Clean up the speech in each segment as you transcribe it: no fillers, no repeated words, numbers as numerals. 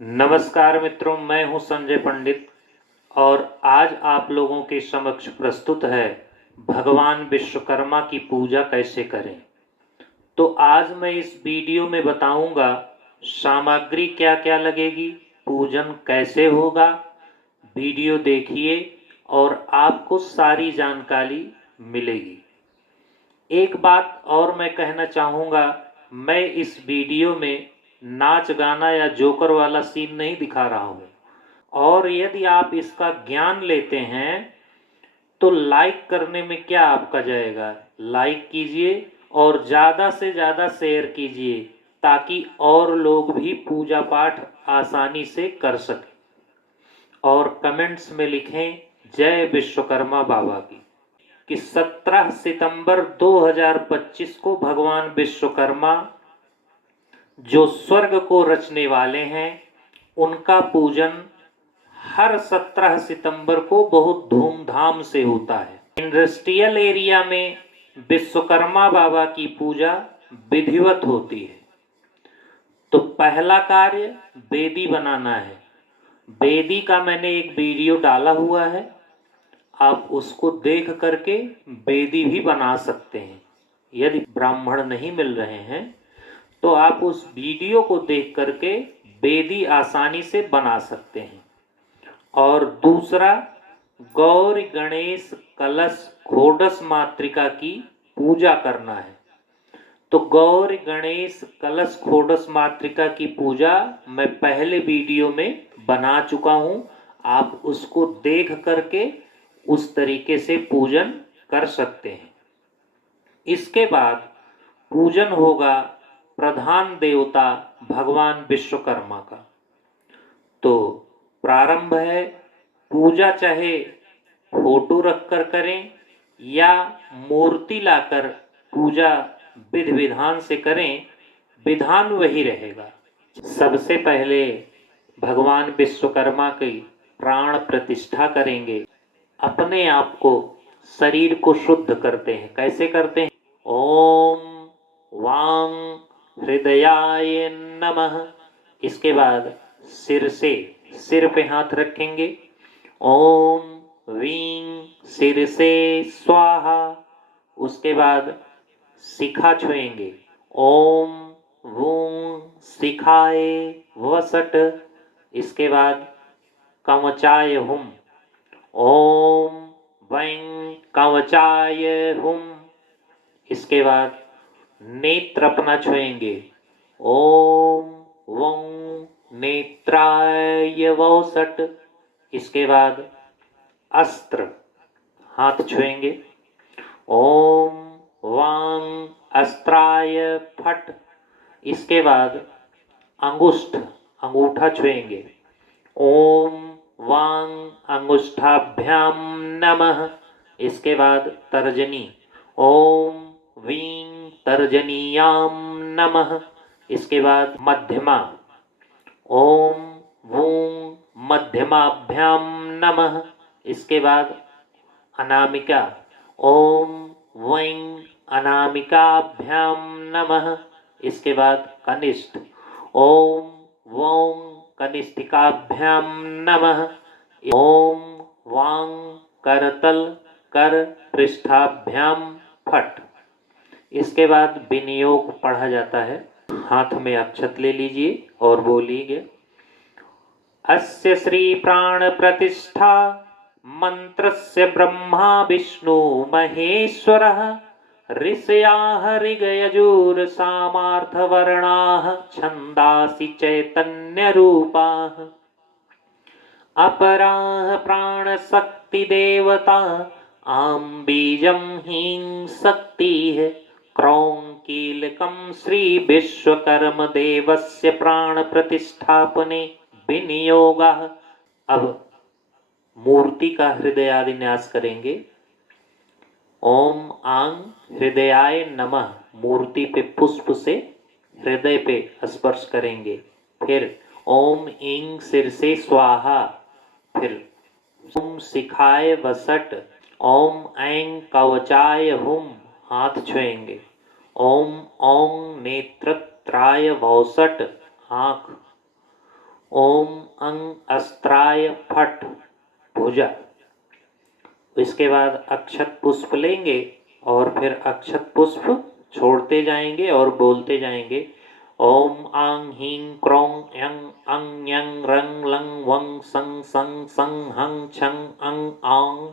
नमस्कार मित्रों, मैं हूं संजय पंडित और आज आप लोगों के समक्ष प्रस्तुत है भगवान विश्वकर्मा की पूजा कैसे करें। तो आज मैं इस वीडियो में बताऊंगा सामग्री क्या क्या लगेगी, पूजन कैसे होगा। वीडियो देखिए और आपको सारी जानकारी मिलेगी। एक बात और मैं कहना चाहूँगा, मैं इस वीडियो में नाच गाना या जोकर वाला सीन नहीं दिखा रहा हूँ। और यदि आप इसका ज्ञान लेते हैं तो लाइक करने में क्या आपका जाएगा, लाइक कीजिए और ज़्यादा से ज़्यादा शेयर कीजिए ताकि और लोग भी पूजा पाठ आसानी से कर सकें। और कमेंट्स में लिखें जय विश्वकर्मा बाबा की। कि 17 सितंबर 2025 को भगवान विश्वकर्मा जो स्वर्ग को रचने वाले हैं, उनका पूजन हर 17 सितंबर को बहुत धूमधाम से होता है। इंडस्ट्रियल एरिया में विश्वकर्मा बाबा की पूजा विधिवत होती है। तो पहला कार्य वेदी बनाना है। वेदी का मैंने एक वीडियो डाला हुआ है, आप उसको देख करके वेदी भी बना सकते हैं। यदि ब्राह्मण नहीं मिल रहे हैं तो आप उस वीडियो को देख करके वेदी आसानी से बना सकते हैं। और दूसरा, गौर गणेश कलश खोडस मातृका की पूजा करना है। तो गौर गणेश कलश खोडस मातृका की पूजा मैं पहले वीडियो में बना चुका हूं, आप उसको देख करके उस तरीके से पूजन कर सकते हैं। इसके बाद पूजन होगा प्रधान देवता भगवान विश्वकर्मा का। तो प्रारंभ है, पूजा चाहे फोटो रखकर करें या मूर्ति लाकर पूजा विधि विधान से करें, विधान वही रहेगा। सबसे पहले भगवान विश्वकर्मा की प्राण प्रतिष्ठा करेंगे। अपने आप को, शरीर को शुद्ध करते हैं। कैसे करते हैं? ओम वां हृदयाय नमः। इसके बाद सिर पे हाथ रखेंगे। ओम वीं सिर से स्वाहा। उसके बाद शिखा छुएंगे। ओम वूं शिखाय वसट। इसके बाद कवचाय हुम। ओम वैं कवचाय हुम। इसके बाद नेत्र अपना छुएंगे। ओम वं नेत्राय वसट। इसके बाद अस्त्र हाथ छुएंगे। ओम वां अस्त्राय फट। इसके बाद अंगुष्ठ अंगूठा छुएंगे। ओम वां अंगुष्ठाभ्याम नमः। इसके बाद तर्जनी। ओम वीं तर्जनीयाम नमः। इसके बाद मध्यमा। ओम वूं मध्यमाभ्याम नमः। इसके बाद अनामिका। ओम वैं अनामिकाभ्याम नमः। इसके बाद कनिष्ठ। ओम वौं कनिष्ठिकाभ्याम नमः। ओम वां करतल कर पृष्ठाभ्याम फट। इसके बाद विनियोग पढ़ा जाता है। हाथ में अक्षत ले लीजिए और बोलिए, अस्य श्री प्राण प्रतिष्ठा मंत्रस्य ब्रह्मा विष्णु महेश्वरः ऋषयाः ऋगयजुर सामार्थवर्णाः छन्दासि चैतन्यरूपाः अपराः प्राणशक्तिदेवता आं बीजं हीं शक्तिः क्रौं कीलकं श्री विश्वकर्म देवस्य प्राण प्रतिष्ठापने विनियोगः। अब मूर्ति का हृदयादि न्यास करेंगे। ओम आंग हृदयाय नमः, मूर्ति पे पुष्प से हृदय पे स्पर्श करेंगे। फिर ओम इंग सिर से स्वाहा। फिर ओम शिखाय वसट। ओम ऐं कवचाय हुम, हाथ छुएंगे। ओम ओं नेत्रत्राय वौसट, आँख। ओम अंग अस्त्राय फट भुजा। इसके बाद अक्षत पुष्प लेंगे और फिर अक्षत पुष्प छोड़ते जाएंगे और बोलते जाएंगे ओम आंग हीं क्रों यंग अंग यंग रंग लंग वंग संग संग संग हंग छंग अंग आंग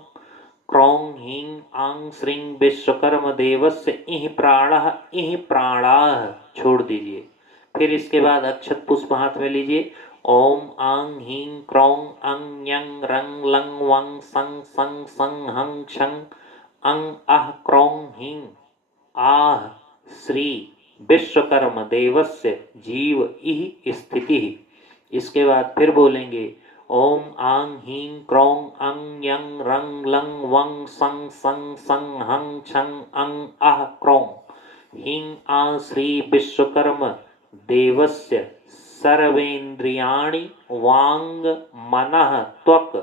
क्रों हीं आंग श्रीं विश्वकर्म देवस्य इह प्राणः इह प्राणाः छोड़ दीजिए। फिर इसके बाद अक्षत पुष्प हाथ में लीजिए। ओम आंग हीं क्रों अंग यंग रंग लंग वंग संग संग संग हंग छंग अंग आह क्रों हीं आह श्री विश्वकर्म देवस्य जीव इह स्थिति। इसके बाद फिर बोलेंगे ओम आंग हीं क्रों अंग यंग रंग लंग वंग संग संग संग हंग छंग अंग आह क्रों हीं आ श्री विश्वकर्म देवस्य सर्वेन्द्रियाणि वांग मनः त्वक्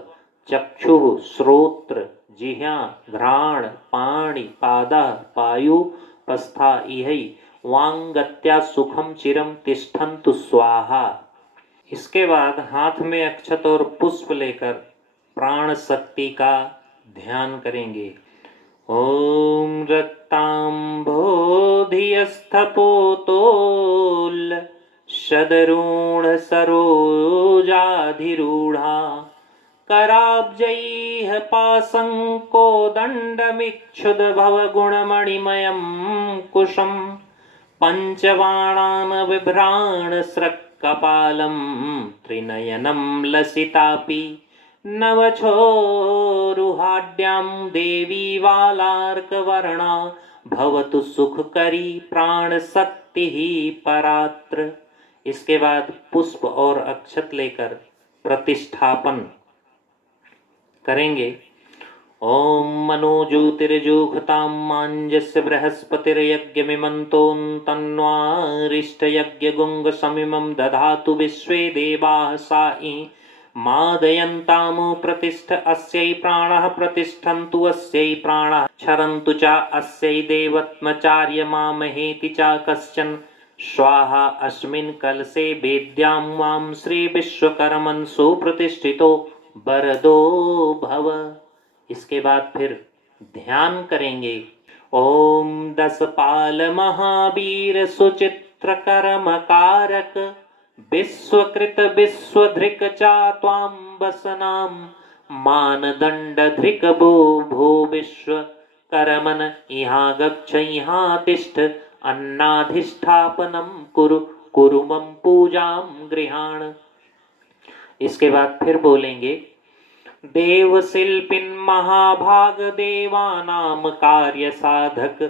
चक्षुः श्रोत्र जिह्वा घ्राण पाणि पादः पायु पस्था इहै वांगत्या सुखम चिरम तिष्ठन्तु स्वाहा। इसके बाद हाथ में अक्षत और पुष्प लेकर प्राण शक्ति का ध्यान करेंगे। ओम रक्तांभोधियस्थपोतोल शदरूढ़ सरोजाधिरूढ़ा कराब्जैः पाशंको दंडमिक्षुद भवगुणमणिमयं कुशं पंचबाणान् बिभ्राण स्रक्कपालं त्रिनयनं लसितापि नवछोरुहाढ्यां देवी वालार्कवर्णा भवतु सुखकरी प्राण शक्ति परात्र। इसके बाद पुष्प और अक्षत लेकर प्रतिष्ठापन करेंगे। ओम मनोज्योतिर्जुघतां मांजस्य बृहस्पतिर्यज्ञमिमन्तों तन्वारिष्टयज्ञगुङ्गसमिमं दधातु विश्वे देवाः साई मादयन्तां प्रतिष्ठ अस्यै प्राणः प्रतिष्ठन्तु अस्यै प्राणः क्षरन्तु च अस्यै देवत्मचार्यमामहेति च कश्चन स्वाहा अस्मिन् कलशे वेद्यां वां श्री विश्वकर्मन् सुप्रतिष्ठितो वरदो भव। इसके बाद फिर ध्यान करेंगे। ओम दशपाल महावीर सुचित्र कर्म कारक विश्वकृत विश्वधृक चात्वां वसनाम मानदंड धृक भो भो विश्व करमन यहाँ गच्छ यहाँ तिष्ठ अन्नाधिष्ठापनम कुरु कुरु मम पूजाम गृहाण। इसके बाद फिर बोलेंगे देवशिल्पिन महाभाग देवानाम कार्य साधक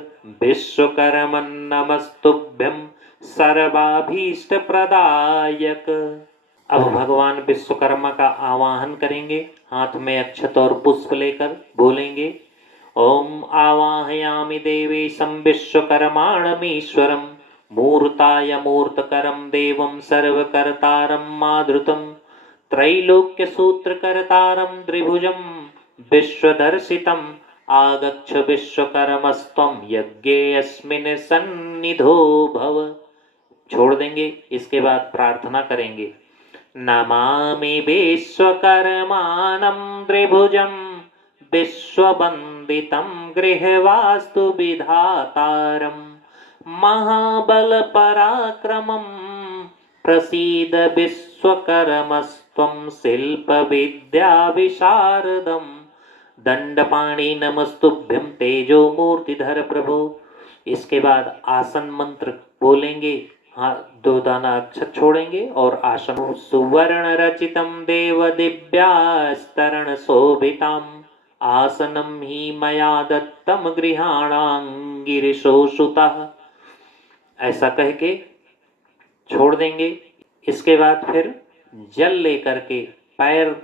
विश्वकर्मन् नमस्तुभ्यं सर्वाभीष्ट प्रदायक। अब भगवान विश्वकर्मा का आवाहन करेंगे। हाथ में अक्षत और पुष्प लेकर बोलेंगे ओम आवाहयामि देवेशं विश्वकर्माणमीश्वरं मूर्ताय मूर्तकरं देवं सर्वकर्तारं माधृतं त्रैलोक्य सूत्रकर्तारं त्रिभुजं विश्वदर्शितम् आगच्छ विश्वकर्मस्त्वं यज्ञेऽस्मिन् सन्निधो भव। छोड़ देंगे। इसके बाद प्रार्थना करेंगे नमामि विश्वकर्मानं त्रिभुजं विश्ववन्दितं गृहवास्तु विधातारं महाबलपराक्रमं प्रसीद विश्वकर्मस्त्वं शिल्पविद्याविशारदं दंडपाणि नमस्तुभ्यं तेजोमूर्तिधर प्रभो। इसके बाद आसन मंत्र बोलेंगे। हाँ, 2 दाना अक्षत छोड़ेंगे और आसन सुवर्ण रचितं देव दिव्यास्तरण शोभिताम आसनम ही मया दत्तम गृहाणांगिरिशोषुतः ऐसा कह के छोड़ देंगे। इसके बाद फिर जल लेकर के पैर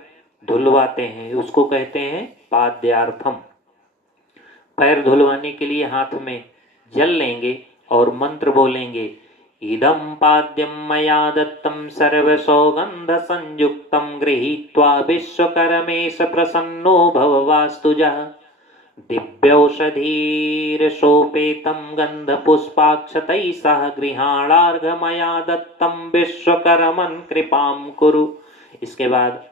धुलवाते हैं, उसको कहते हैं पाद्यार्थम। पैर धुलवाने के लिए हाथ में जल लेंगे और मंत्र बोलेंगे इदं पाद्यं मया दत्तं सर्वसौगंध संयुक्तं गृहीत्वा विश्वकर्मेश प्रसन्नो भव वास्तुजः दिव्यौषधीर्षोपेतं गन्धपुष्पाक्षतैः सह गृहाणार्घमया दत्तं विश्वकर्मन् कृपां कुरु। इसके बाद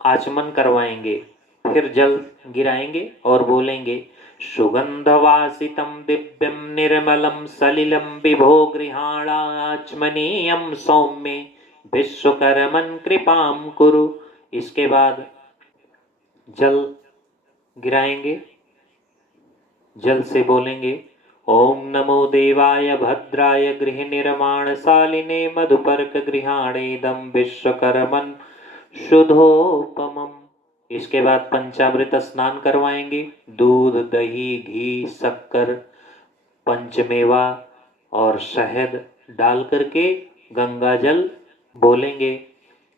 आचमन करवाएंगे, फिर जल गिराएंगे और बोलेंगे सुगंधवासितं दिव्यं निर्मलं सलिलं विभो गृहाणाचमनीयं सौम्ये विश्वकर्मन् कृपां कुरु। इसके बाद जल गिराएंगे, जल से बोलेंगे ओम नमो देवाय भद्राय गृह निर्माण शालिने मधुपर्क गृहाणेदम विश्वकर्मन् शुद्धोपमम्। इसके बाद पंचामृत स्नान करवाएंगे, दूध दही घी शक्कर पंचमेवा और शहद डाल करके गंगा जल बोलेंगे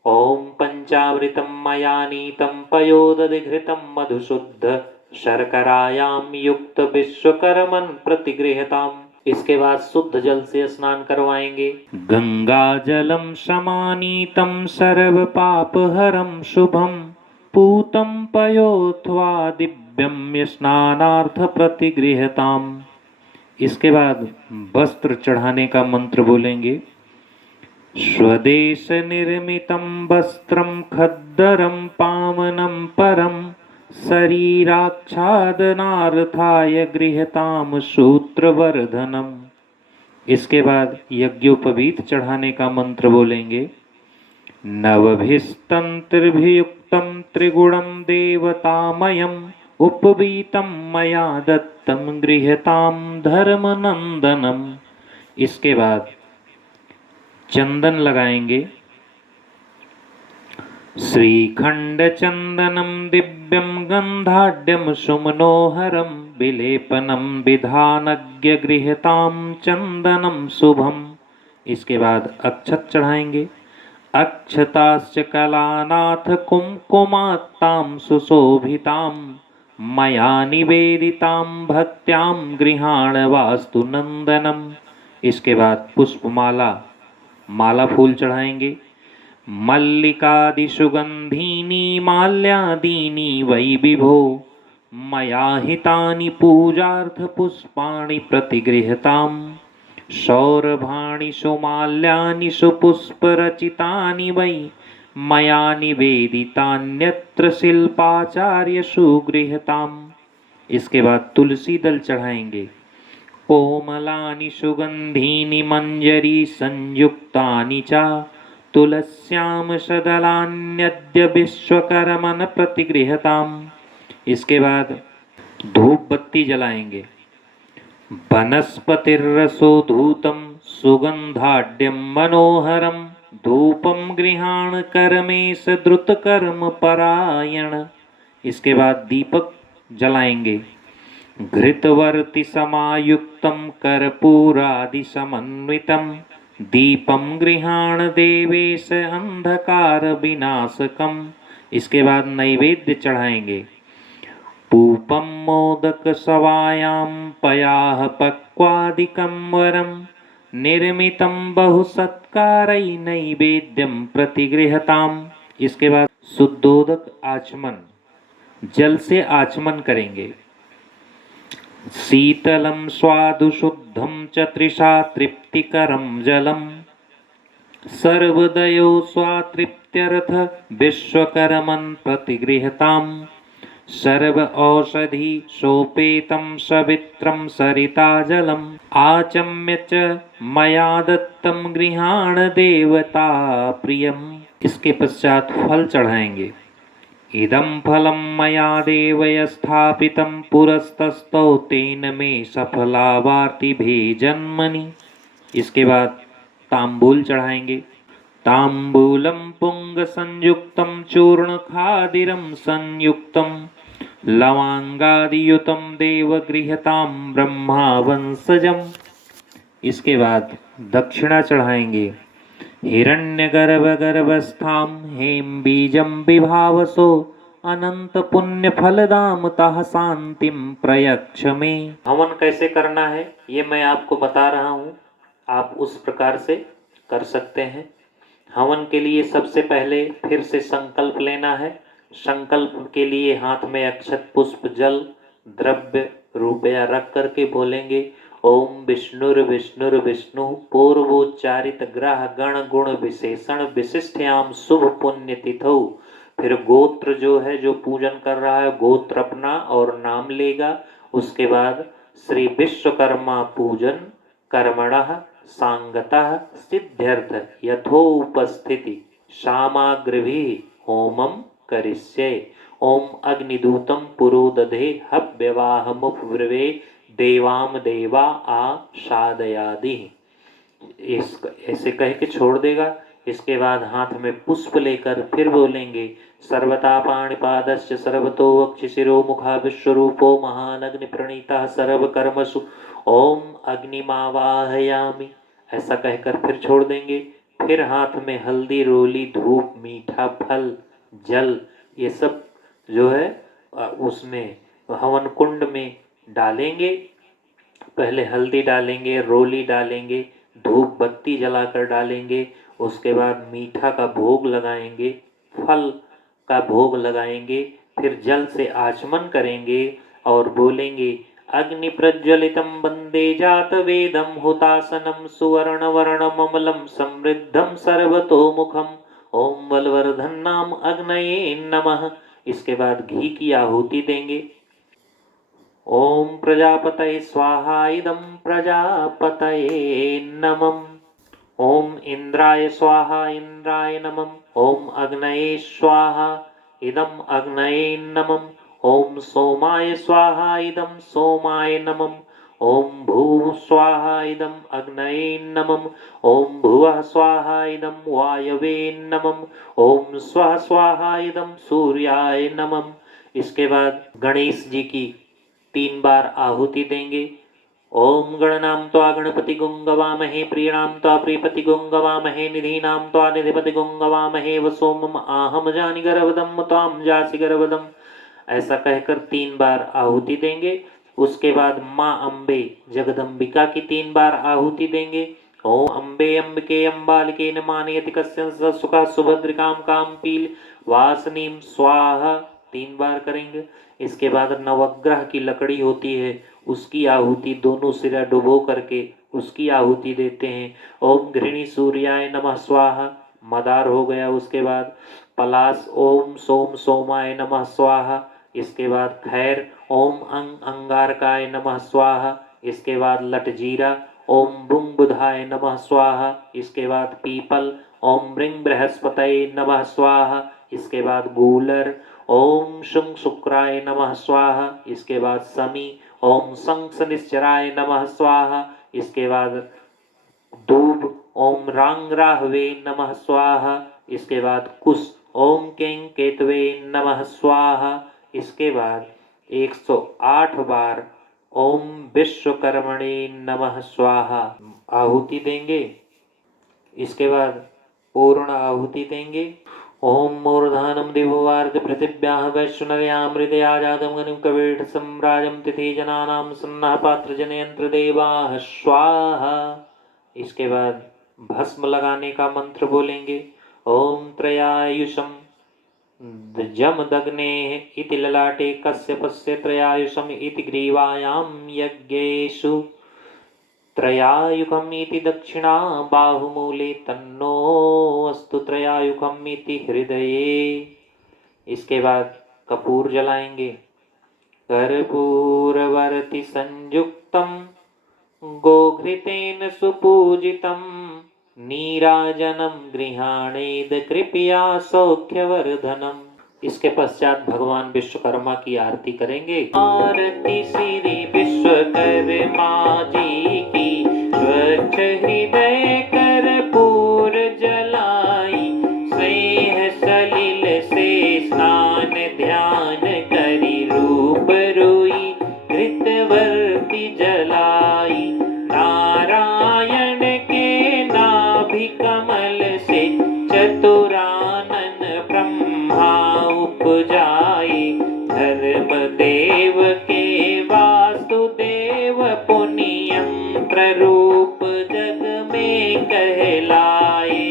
ओम पंचामृतम मया नीतम पयोदधिघृतम मधुशुद्ध शर्करायाम युक्त विश्वकर्मन् प्रतिगृहताम। इसके बाद शुद्ध जल से स्नान करवाएंगे, गंगा जलम समानीतम सर्व पापहरम शुभम पूतम पयोथवा दिव्यम स्नानार्थ प्रतिगृहताम। इसके बाद वस्त्र चढ़ाने का मंत्र बोलेंगे स्वदेश निर्मितं वस्त्रं खद्दरं पावनं परं शरीराच्छादनार्थाय गृह्यताम सूत्रवर्धनम्। इसके बाद यज्ञोपवीत चढ़ाने का मंत्र बोलेंगे नवभिस्तंत्रिभियुक्तं त्रिगुणं देवतामयम् उपवीतं मया दत्तं गृह्यताम धर्मनंदनम। इसके बाद चंदन लगाएंगे, श्रीखंड चंदनम दिव्यम गंधाढ्यम सुमनोहरम विलेपनम विधानज्ञ गृह्यताम चंदनम शुभम। इसके बाद अक्षत चढ़ाएंगे, अक्षताश्च कलानाथ कुमकुमात्तां सुशोभितां मया निवेदितां भक्त्यां गृहाण वास्तु नंदनम। इसके बाद पुष्पमाला माला फूल चढ़ाएंगे, मल्लिकादि सुगंधीनी माल्यादीनी वै विभो मया हितानि पूजार्थ पुष्पाणि प्रतिगृह्यताम् सौरभाणि सुमाल्यानि सुपुष्परचितानि वै मया निवेदितान्यत्र शिल्पाचार्य सुगृह्यताम्। इसके बाद तुलसी दल चढ़ाएंगे, कोमलानि सुगंधीनि मंजरी संयुक्तानि च तुलस्याम सदलान्यद्य विश्वकर्मन् प्रतिगृह्यताम्। इसके बाद धूप बत्ती जलाएंगे, वनस्पतिर्रसोधूतं सुगंधाढ्यं मनोहरं धूपं गृहाण कर्मेश द्रुतकर्म परायण। इसके बाद दीपक जलाएंगे, घृतवर्ति समायुक्तं कर्पूरादि समन्वितं दीपं गृहाण देवेश अंधकार विनाशकम्। इसके बाद नैवेद्य चढ़ाएंगे, पूपम मोदक सवायां पयाः पक्वादिकं वरं निर्मितं बहुसत्कारै नैवेद्यं प्रतिगृह्यताम्। इसके बाद शुद्धोदक आचमन जल से आचमन करेंगे, शीतलं स्वादु शुद्धं च तृषा तृप्तिकरं जलम सर्वदयो स्वातृप्त्यर्थ विश्वकर्मन् प्रतिगृह्यताम् सर्व औषधि सोपेतं सवित्रं सरिता जलम आचम्य च मया दत्तं गृहाण देवता प्रियम। इसके पश्चात फल चढ़ाएंगे, इदं फलं मया देवय स्थापितं पुरस्तस्तौ तेन मे सफलावार्तिभे जन्मनि। इसके बाद तांबूल चढ़ाएंगे, तांबूलं पुंग संयुक्तं चूर्ण खादिरं संयुक्तं लवांगादियुतं देव गृह्यतां ब्रह्मा वंशजम्। इसके बाद दक्षिणा चढ़ाएंगे, हिरण्यगर्भगर्भस्थां हेम बीजं विभावसो अनंत पुण्य फलदाम तः शांतिम प्रयक्ष में। हवन कैसे करना है ये मैं आपको बता रहा हूँ, आप उस प्रकार से कर सकते हैं। हवन के लिए सबसे पहले फिर से संकल्प लेना है, संकल्प के लिए हाथ में अक्षत पुष्प जल द्रव्य रुपया रख करके बोलेंगे ओम विष्णुर विष्णुर विष्णु पूर्वोच्चारित ग्रह गण गुण विशेषण विशिष्टयाम शुभ पुण्य तिथौ। फिर गोत्र जो है जो पूजन कर रहा है गोत्र अपना और नाम लेगा। उसके बाद श्री विश्वकर्मा पूजन कर्मणः सांगतः सिद्ध्यर्थ यथोपस्थिति सामग्रिभिः होमं करिष्ये। ओम अग्निदूतम पुरोदधे हव्यवाहमुपब्रवे देवाम देवा आसादयादि। इस ऐसे कह के छोड़ देगा। इसके बाद हाथ में पुष्प लेकर फिर बोलेंगे सर्वता पाणिपादश्च सर्वतो वक्षशिरो मुखा विश्वरूपो महानग्नि प्रणीता सर्वकर्मसु ओम अग्निमावाहयामि। ऐसा कहकर फिर छोड़ देंगे। फिर हाथ में हल्दी रोली धूप मीठा फल जल ये सब जो है उसमें हवन कुंड में डालेंगे। पहले हल्दी डालेंगे रोली डालेंगे धूप बत्ती जलाकर डालेंगे। उसके बाद मीठा का भोग लगाएंगे फल का भोग लगाएंगे। फिर जल से आचमन करेंगे और बोलेंगे अग्नि प्रज्वलितम वंदे जात वेदम हुतासनम सुवर्ण वर्णम अमलम समृद्धम सर्वतोमुखम ओम बलवर्धन नाम अग्नये नमः। इसके बाद घी की आहुति देंगे। ओम प्रजापतये स्वाहा इदं प्रजापतये नमः। ओम इंद्राय स्वाहा इंद्राय नमः। ओम अग्नये स्वाहा इदं अग्नये नमः। ओम सोमाय स्वाहा इदं सोमाय नमः। ओम भू स्वाहा इदं अग्नये नमः। ओम भुवः स्वाहा इदं वायवे नमः। ओम स्वः स्वाहा इदं सूर्याय नमः। इसके बाद गणेश जी की 3 बार आहुति देंगे। ओम गणनाम त्वा गणपति गुंगवामहे प्रियणाम त्वा प्रियपति गुंगवामहे निधीनाम त्वा निधिपति गुंगवामहे वसोमम आहम जानि गर्भदम त्वाम जासि गर्भदम। ऐसा कहकर 3 बार आहुति देंगे। उसके बाद माँ अम्बे जगदम्बिका की 3 बार आहुति देंगे। ओम अम्बे अम्बिके अम्बालिके नमानयति कस्य सुखा सुभद्रिकाम काम पील वासनीम स्वाहा 3 बार करेंगे। इसके बाद नवग्रह की लकड़ी होती है उसकी आहुति दोनों सिरा डुबो करके उसकी आहुति देते हैं। ओम घृणी सूर्याय नमः स्वाहा मदार हो गया। उसके बाद पलाश ओम सोम सोमाय नमः स्वाहा। इसके बाद खैर ओम अंगारकाय नमः स्वाहा। इसके बाद लटजीरा ओम बुंग बुधाय नमः स्वाहा। इसके बाद पीपल ओम ब्रिंग बृहस्पतये नमः स्वाहा। इसके बाद गूलर ओम शुंग शुक्राय नमः स्वाहा। इसके बाद समी ओम संग शनिश्चराय नमः स्वाहा। इसके बाद दूब ओम रांगराहवे नमः स्वाहा। इसके बाद कुश ओम कें केतवे नमः स्वाहा। इसके बाद 108 बार ओम विश्वकर्मणे नमः स्वाहा आहुति देंगे। इसके बाद पूर्ण आहुति देंगे। ओम मूर्धानम दिववार्ध पृथिव्याः वैश्वनर्यामृतया जातम गनिम कवेट सम्राजम तिथि जनानाम सन्नः पात्र जनयंत्र देवाः स्वाहा। इसके बाद भस्म लगाने का मंत्र बोलेंगे। ओम त्रयायुषम जमदग्नेः इति ललाटे कश्यपस्य त्रयायुषम इति ग्रीवायां यज्ञेषु त्रयायुगम इति दक्षिणा बाहुमूले तन्नो अस्तु त्रयायुगम इति हृदये। इसके बाद कपूर जलाएंगे। कर्पूरवर्ति संयुक्तम गोघृतेन सुपूजितम नीराजनम गृहाणेद कृपया सौख्यवर्धनम। इसके पश्चात भगवान विश्वकर्मा की आरती करेंगे। आरती श्री विश्वकर्मा जी की स्वच्छ हृदय कर्पूर जलाई स्नेह सलिल से स्नान ध्यान करी रूप रोई घृतवर्ती जलाई नारायण के नाभि कमल से चतुरानन ब्रह्मा उपजाए धर्मदेव के वासुदेव पुण्यंत्र रूप जग में कहलाए।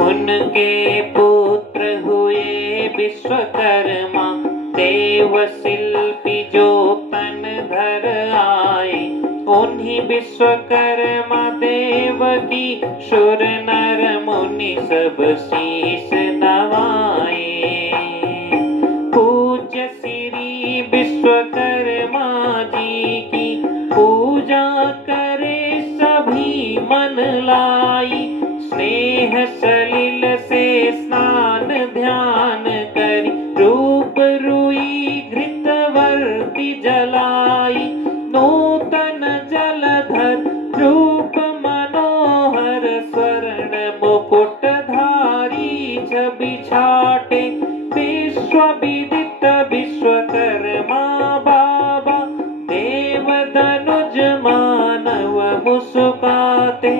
उनके पुत्र पुत्र हुए विश्वकर्मा, देव शिल्पी जो तन धर आए। उन्हीं विश्वकर्मा देव की सुर नर मुनि सब शीश नवाए। पूज्य श्री विश्वकर्मा जी की पूजा करे सभी मन लाई। स्नेह सलिल से स्नान ध्यान करी, रूप रुई घृतवर्ती जलाई। नूतन जलधर रूप मनोहर, स्वर्ण मुकुटधारी छवि छाटे। विश्वविदित विश्वकर्मा बाबा, देव धनुज मानव मुस्काते।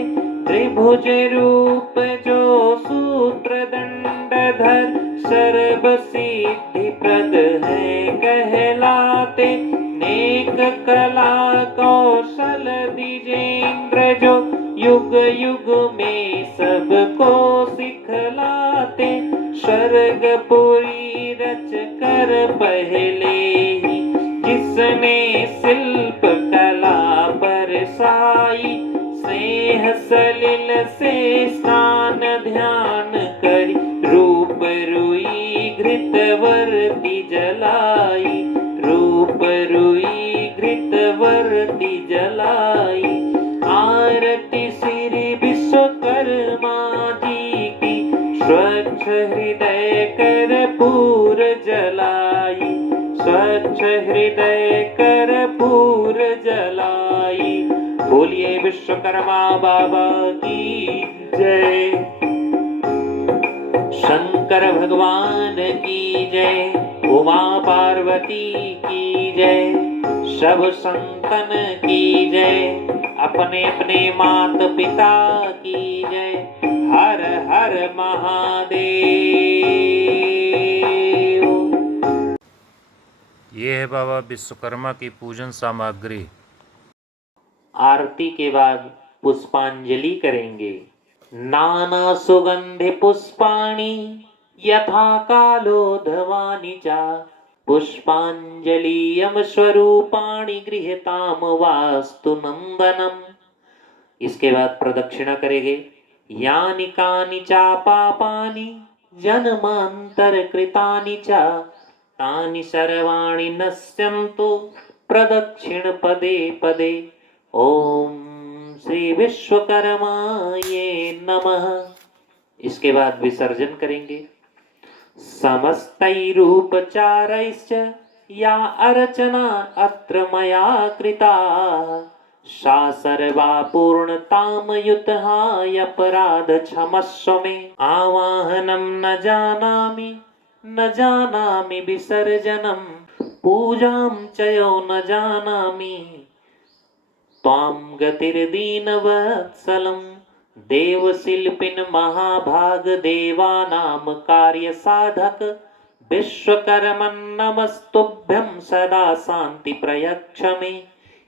त्रिभुज रूप जो सूत्र दंडधर, सर्व सिद्धि प्रद है कहलाते। नेक कला कौशल द्विजेंद्र जो, युग युग में सबको सिखलाते। स्वर्गपुरी रच कर पहले ही, जिसने शिल्प कला बरसाई। स्नेह सलिल से स्नान ध्यान करी, रूप रुई घृतवर्ती जलाई। रूप रुई घृतवर्ती जलाई। आरती श्री विश्वकर्मा जी की, स्वच्छ हृदय कर्पूर जलाई। स्वच्छ हृदय कर्पूर जलाई। बोलिए विश्वकर्मा बाबा की जय। शंकर भगवान की जय। उमा पार्वती की जय। सब संतन की जय। अपने अपने मात पिता की जय। हर हर महादेव। ये है बाबा विश्वकर्मा की पूजन सामग्री। आरती के बाद पुष्पांजलि करेंगे। नाना सुगंधि पुष्पाणि यथा कालोधवानि च, पुष्पांजलियम स्वरूपाणि गृह्यताम वास्तु नंदनम। इसके बाद प्रदक्षिणा करेंगे। यानि कानि च पापानि जन्मांतर कृतानि च, तानि सर्वाणि नश्यन्तु प्रदक्षिण पदे पदे। ओम श्री विश्वकर्माय नमः। इसके बाद विसर्जन करेंगे। समस्तैरूपचारैश्च या अर्चना अत्र मया कृता, सा सर्वा पूर्णतां युतहाय अपराध क्षमस्व मे। आवाहनं न जानामि विसर्जनं, पूजां च यो न जानामि। त्वां गतिर्दीनवत्सलं देवशिल्पिन् महाभाग, देवानां कार्यसाधक विश्वकर्मन् नमस्तुभ्यं सदा शान्ति प्रयच्छ मे।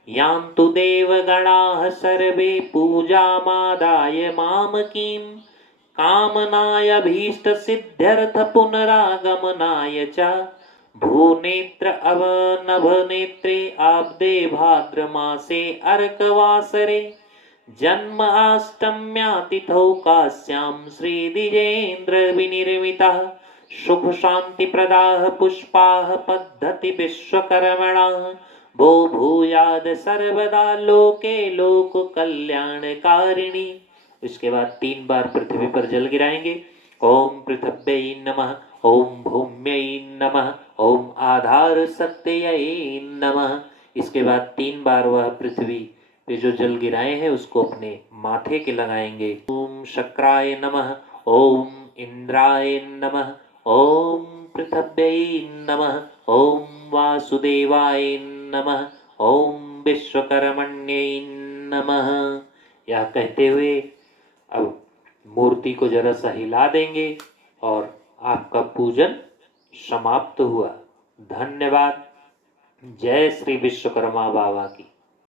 यान्तु देवगणाः सर्वे पूजामादाय मामकीं, कामनायाभीष्टसिद्ध्यर्थ पुनरागमनाय च। भूनेत्र अवनभनेत्रे आब्दे भाद्रमासे अर्कवासरे, जन्माष्टम्यातिथौ काश्यां श्रीद्विजेन्द्र विनिर्मितः। शुभ शांति प्रदाः पुष्पाः पद्धति विश्वकर्मणः, भो भूयाद सर्वदा लोके लोक कल्याणकारिणी। इसके बाद 3 बार पृथ्वी पर जल गिराएंगे। ओम पृथ्व्यै नमः, ओम भूम्यै नमः, ओम आधार शक्तयै नमः। इसके बाद 3 बार वह पृथ्वी पे जो जल गिराए हैं उसको अपने माथे के लगाएंगे। ओम शक्राय नमः, ओम इंद्राय नमः, ओम पृथ्व्यै नमः, ओम वासुदेवाय नमः, ओम विश्वकर्मण्यै नमः। यह कहते हुए अब मूर्ति को जरा सा हिला देंगे और आपका पूजन समाप्त हुआ। धन्यवाद। जय श्री विश्वकर्मा बाबा की।